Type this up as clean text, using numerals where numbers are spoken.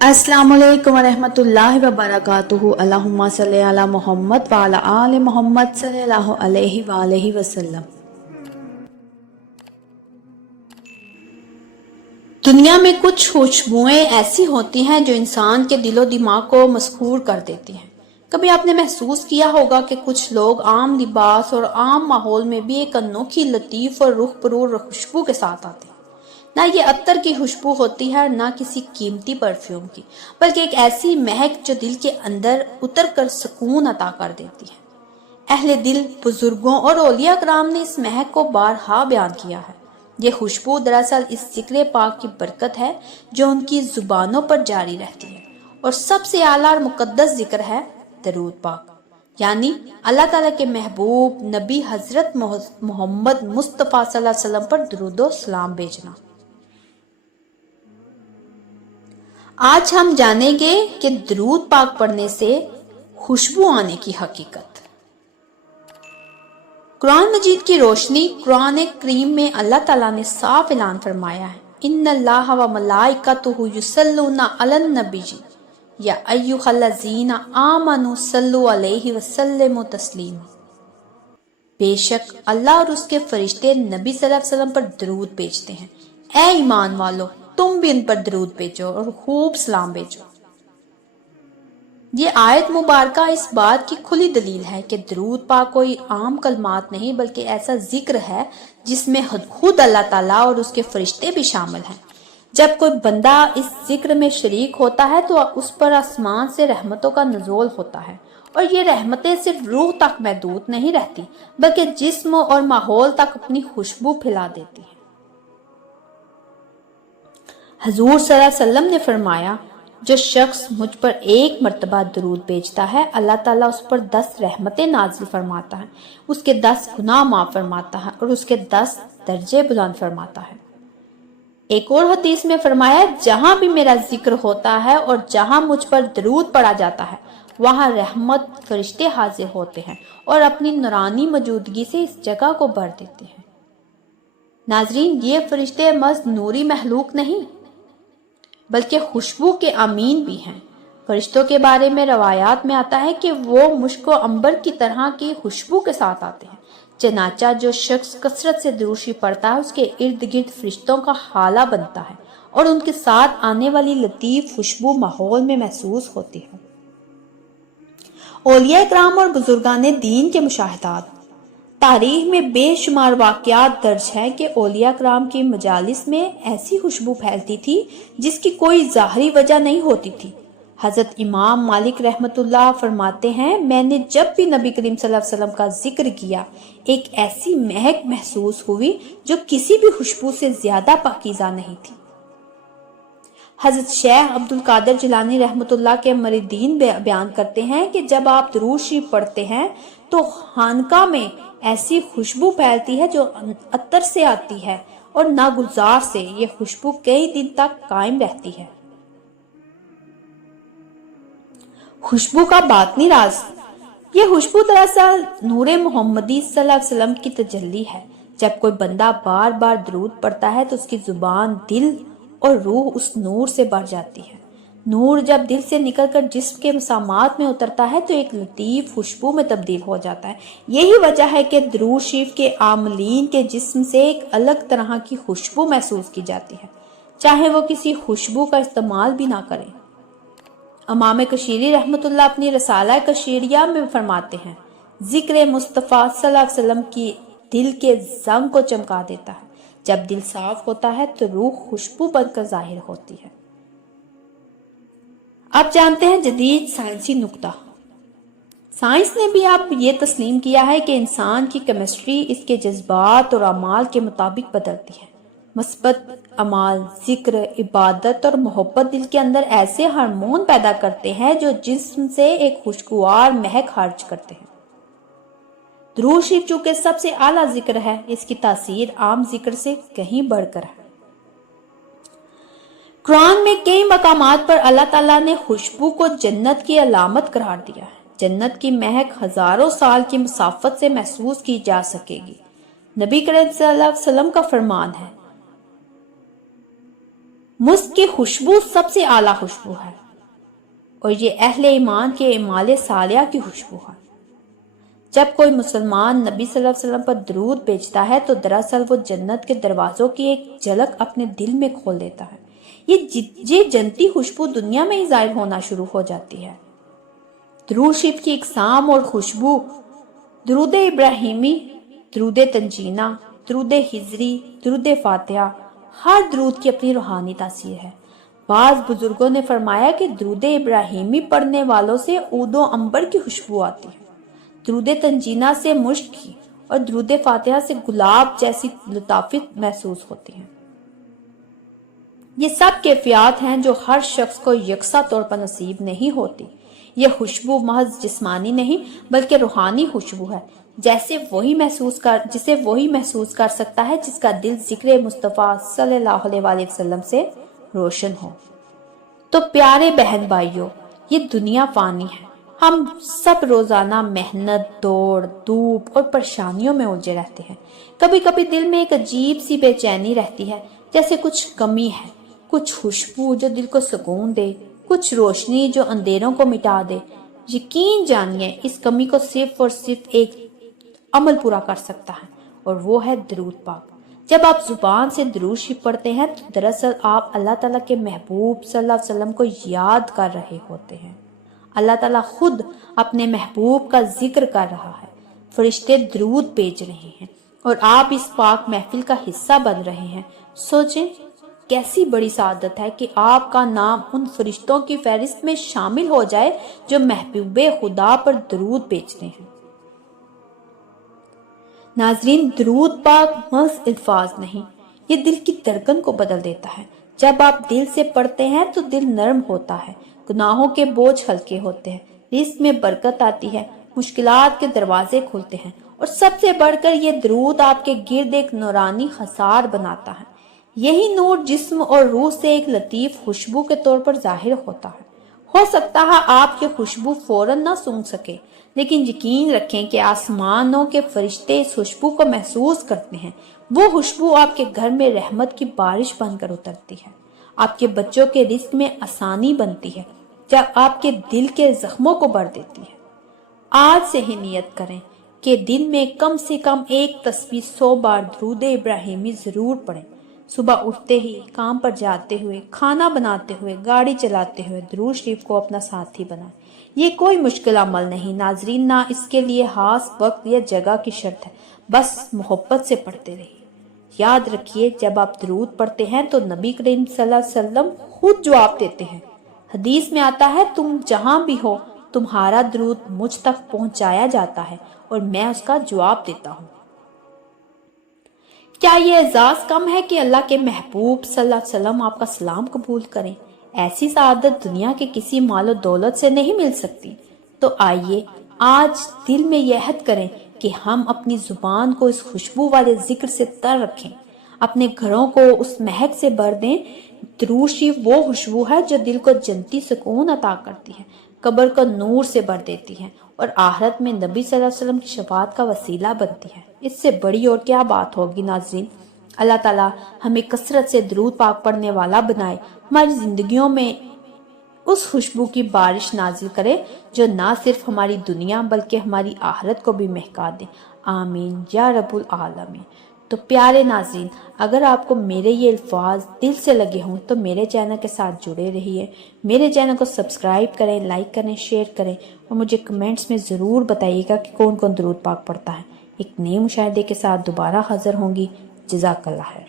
अस्सलाम वालेकुम रहमतुल्लाहि व बरकातुहू। अल्लाहुम्मा सल्ली अला मोहम्मद व अला आले मोहम्मद सल्लल्लाहु अलैहि वसल्लम। दुनिया में कुछ खुशबुएं ऐसी होती हैं जो इंसान के दिलो दिमाग को मसहूर कर देती हैं। कभी आपने महसूस किया होगा कि कुछ लोग आम लिबास और आम माहौल में भी एक अनोखी लतीफ और रूह परूर खुशबू के साथ आते हैं। ना ये अत्तर की खुशबू होती है, ना किसी कीमती परफ्यूम की, बल्कि एक ऐसी महक जो दिल के अंदर उतर कर सुकून अता कर देती है। अहले दिल, बुजुर्गों और औलिया कराम ने इस महक को बारहा बयान किया है। ये खुशबू दरअसल इस जिक्र पाक की बरकत है जो उनकी जुबानों पर जारी रहती है, और सबसे आला और मुकद्दस जिक्र है दरूद पाक, यानी अल्लाह ताला के महबूब नबी हजरत मोहम्मद मुस्तफ़ा सल्लल्लाहु अलैहि वसल्लम पर दरूद और सलाम भेजना। आज हम जानेंगे कि दरूद पाक पढ़ने से खुशबू आने की हकीकत। कुरान मजीद की रोशनी कुरान करीम में अल्लाह ताला ने साफ ऐलान फरमाया है, इन्नल्लाह व मलाइकतुहु युसल्लूना अलन नबी या अय्युहल्लज़ीना आमनु सल्लु अलैहि वसल्लिमु तस्लीमा। बेशक अल्लाह और उसके फरिश्ते नबी सल्लल्लाहु अलैहि वसल्लम पर दरूद भेजते हैं। ए ईमान वालों, तुम भी उन पर दरूद भेजो और खूब सलाम भेजो। ये आयत मुबारका इस बात की खुली दलील है कि दरूद पाक कोई आम कलमात नहीं, बल्कि ऐसा जिक्र है जिसमें खुद अल्लाह ताला और उसके फरिश्ते भी शामिल हैं। जब कोई बंदा इस जिक्र में शरीक होता है तो उस पर आसमान से रहमतों का नुज़ूल होता है, और ये रहमतें सिर्फ रूह तक महदूद नहीं रहती, बल्कि जिस्म और माहौल तक अपनी खुशबू फैला देती है। हजूर सल्लल्लाहु अलैहि वसल्लम ने फरमाया, जो शख्स मुझ पर एक मर्तबा दरूद भेजता है, अल्लाह ताला उस पर 10 रहमतें नाजिल फरमाता है, उसके 10 गुनाह माफ फरमाता है और उसके 10 दर्जे बुलंद फरमाता है। एक और हदीस में फरमाया, जहां भी मेरा जिक्र होता है और जहां मुझ पर दरूद पढ़ा जाता है, वहां रहमत फरिश्ते हाजिर होते हैं और अपनी नूरानी मौजूदगी से इस जगह को भर देते हैं। नाजरीन, ये फरिश्ते मस्त नूरी महलूक नहीं, बल्कि खुशबू के अमीन भी हैं। फरिश्तों के बारे में रवायात में आता है कि वो मुश्क और अंबर की तरह की खुशबू के साथ आते हैं। चनाचा जो शख्स कसरत से दुरूशी पढ़ता है, उसके इर्द गिर्द फरिश्तों का हाला बनता है और उनके साथ आने वाली लतीफ खुशबू माहौल में महसूस होती है। औलिया इकराम और बुजुर्गाने दीन के मुशाहिदात। तारीख में बेशुमार वाक़यात दर्ज हैं कि औलिया कराम की मजालिस में ऐसी खुशबू फैलती थी जिसकी कोई ज़ाहरी वजह नहीं होती थी। हज़रत इमाम मालिक रहमतुल्लाह फरमाते हैं, मैंने जब भी नबी करीम सल्लल्लाहु अलैहि वसल्लम का जिक्र किया, एक ऐसी महक महसूस हुई जो किसी भी खुशबू से ज्यादा पाकीज़ा नहीं थी। हज़रत शेख अब्दुल कादिर जिलानी रहमतुल्लाह के मरीदीन बयान करते हैं कि जब आप दुरूद शरीफ पढ़ते हैं तो खानका में ऐसी खुशबू फैलती है जो अत्तर से आती है, और नागुजार से ये खुशबू कई दिन तक कायम रहती है। खुशबू का बातनी राज। ये खुशबू दरअसल नूरे मोहम्मदी सल्लल्लाहु अलैहि वसल्लम की तजल्ली है। जब कोई बंदा बार बार दरूद पढ़ता है तो उसकी जुबान, दिल और रूह उस नूर से भर जाती है। नूर जब दिल से निकलकर जिस्म के मसामात में उतरता है तो एक लतीफ खुशबू में तब्दील हो जाता है। यही वजह है कि दरूद शरीफ के आमलीन के जिस्म से एक अलग तरह की खुशबू महसूस की जाती है, चाहे वो किसी खुशबू का इस्तेमाल भी ना करें। इमाम कशीरी रहमतुल्लाह अपनी रसाला कशीरिया में फरमाते हैं, जिक्र मुस्तफ़ा सल्लल्लाहु अलैहि वसल्लम की दिल के जंग को चमका देता है। जब दिल साफ होता है तो रूह खुशबू बनकर जाहिर होती है। अब जानते हैं जदीद साइंसी नुक्ता। साइंस ने भी अब ये तस्लीम किया है कि इंसान की केमिस्ट्री इसके जज्बात और अमाल के मुताबिक बदलती है। मस्बत अमाल, जिक्र, इबादत और मोहब्बत दिल के अंदर ऐसे हार्मोन पैदा करते हैं जो जिस्म से एक खुशगवार महक खारिज करते हैं। दरूद शरीफ चूंकि सबसे आला जिक्र है, इसकी तासीर आम जिक्र से कहीं बढ़कर है। कुरान में कई मकामात पर अल्लाह ताला ने खुशबू को जन्नत की अलामत करार दिया है। जन्नत की महक हजारों साल की मुसाफत से महसूस की जा सकेगी। नबी करीम सल्लल्लाहु अलैहि वसल्लम का फरमान है, मुस्क की खुशबू सबसे आला खुशबू है और ये अहले ईमान के इमाले सालिया की खुशबू है। जब कोई मुसलमान नबी सल्लल्लाहु अलैहि वसल्लम पर दरूद भेजता है तो दरअसल वो जन्नत के दरवाजों की एक झलक अपने दिल में खोल देता है। ये जन्नती खुशबू दुनिया में ही जाहिर होना शुरू हो जाती है। दरूद शरीफ की इकसाम और खुशबू, दरूद इब्राहिमी, दरूद तंजीना, दरूद हिजरी, दरूद फातिहा, हर दरूद की अपनी रूहानी तासीर है। बाज बुजुर्गों ने फरमाया कि दरूद इब्राहिमी पढ़ने वालों से ऊदो अंबर की खुशबू आती है, दरूद तंजीना से मुश्क की और दरूद फातिहा से गुलाब जैसी लताफित महसूस होती है। ये सब कैफियत हैं जो हर शख्स को यकसा तौर पर नसीब नहीं होती। ये खुशबू महज जिस्मानी नहीं बल्कि रूहानी खुशबू है, जिसे वही महसूस कर सकता है जिसका दिल जिक्र मुस्तफ़ा सल्लल्लाहु अलैहि वसल्लम से रोशन हो। तो प्यारे बहन भाइयों, ये दुनिया फानी है। हम सब रोजाना मेहनत, दौड़, धूप और परेशानियों में उलझे रहते हैं। कभी कभी दिल में एक अजीब सी बेचैनी रहती है, जैसे कुछ कमी है, कुछ खुशबू जो दिल को सुकून दे, कुछ रोशनी जो अंधेरों को मिटा दे। यकीन जानिए इस कमी को सिर्फ और सिर्फ एक अमल पूरा कर सकता है और वो है दरूद पाक। जब आप जुबान से दरूद शरीफ पढ़ते हैं तो दरअसल आप अल्लाह ताला के महबूब सल्लल्लाहु अलैहि वसल्लम को याद कर रहे होते हैं। अल्लाह ताला खुद अपने महबूब का जिक्र कर रहा है, फरिश्ते दरूद भेज रहे हैं और आप इस पाक महफिल का हिस्सा बन रहे हैं। सोचें कैसी बड़ी सादत है कि आपका नाम उन फरिश्तों की फहरिस्त में शामिल हो जाए जो महबूबे खुदा पर दरूद भेजते हैं। नाजरीन, दरूद पाक महज अल्फाज नहीं, ये दिल की धड़कन को बदल देता है। जब आप दिल से पढ़ते हैं तो दिल नरम होता है, गुनाहों के बोझ हल्के होते हैं, रिज़्क में बरकत आती है, मुश्किलात के दरवाजे खुलते हैं और सबसे बढ़कर ये दरूद आपके गिर्द एक नूरानी हसार बनाता है। यही नूर जिस्म और रूह से एक लतीफ खुशबू के तौर पर जाहिर होता है। हो सकता है आप ये खुशबू फौरन ना सूंघ सके, लेकिन यकीन रखें कि आसमानों के फरिश्ते इस खुशबू को महसूस करते हैं। वो खुशबू आपके घर में रहमत की बारिश बनकर उतरती है, आपके बच्चों के रिज़्क में आसानी बनती है, जब आपके दिल के जख्मों को भर देती है। आज से ही नियत करें कि दिन में कम से कम एक तस्बीह 100 बार दरूद इब्राहिमी जरूर पढ़ें। सुबह उठते ही, काम पर जाते हुए, खाना बनाते हुए, गाड़ी चलाते हुए दरूद शरीफ को अपना साथी बनाएं। ये कोई मुश्किल अमल नहीं नाजरीन, ना इसके लिए खास वक्त या जगह की शर्त है, बस मोहब्बत से पढ़ते रहिए। याद रखिए, जब आप दरूद पढ़ते हैं तो नबी करीम सल्लल्लाहु अलैहि वसल्लम खुद जवाब देते हैं। हदीस में आता है, तुम जहां भी हो तुम्हारा दरूद मुझ तक पहुंचाया जाता है और मैं उसका जवाब देता हूँ। क्या ये एजाज कम है कि अल्लाह के महबूब सल्लल्लाहु अलैहि वसल्लम आपका सलाम कबूल करें? ऐसी सादत दुनिया के किसी मालो दौलत से नहीं मिल सकती। तो आइए आज दिल में यह अहद करें कि हम अपनी जुबान को इस खुशबू वाले जिक्र से तर रखें, अपने घरों को उस महक से भर दें। दरूद शरीफ वो खुशबू है जो दिल को जन्नती सुकून अता करती है, कब्र को नूर से भर देती है और आखिरत में नबी सल्लल्लाहु अलैहि वसल्लम की शफाअत का वसीला बनती है। इससे बड़ी और क्या बात होगी नाज़रीन। अल्लाह ताला हमें कसरत से दरूद पाक पढ़ने वाला बनाए, हमारी जिंदगियों में उस खुशबू की बारिश नाजिल करे जो ना सिर्फ हमारी दुनिया बल्कि हमारी आखिरत को भी महका दे। आमीन या रब्बुल आलमीन। तो प्यारे नाज़रीन, अगर आपको मेरे ये अल्फाज दिल से लगे हों तो मेरे चैनल के साथ जुड़े रहिए। मेरे चैनल को सब्सक्राइब करें, लाइक करें, शेयर करें और मुझे कमेंट्स में ज़रूर बताइएगा कि कौन कौन दरूद पाक पढ़ता है। एक नए मुशाहिदे के साथ दोबारा हाजिर होंगी। जज़ाकल्लाह है।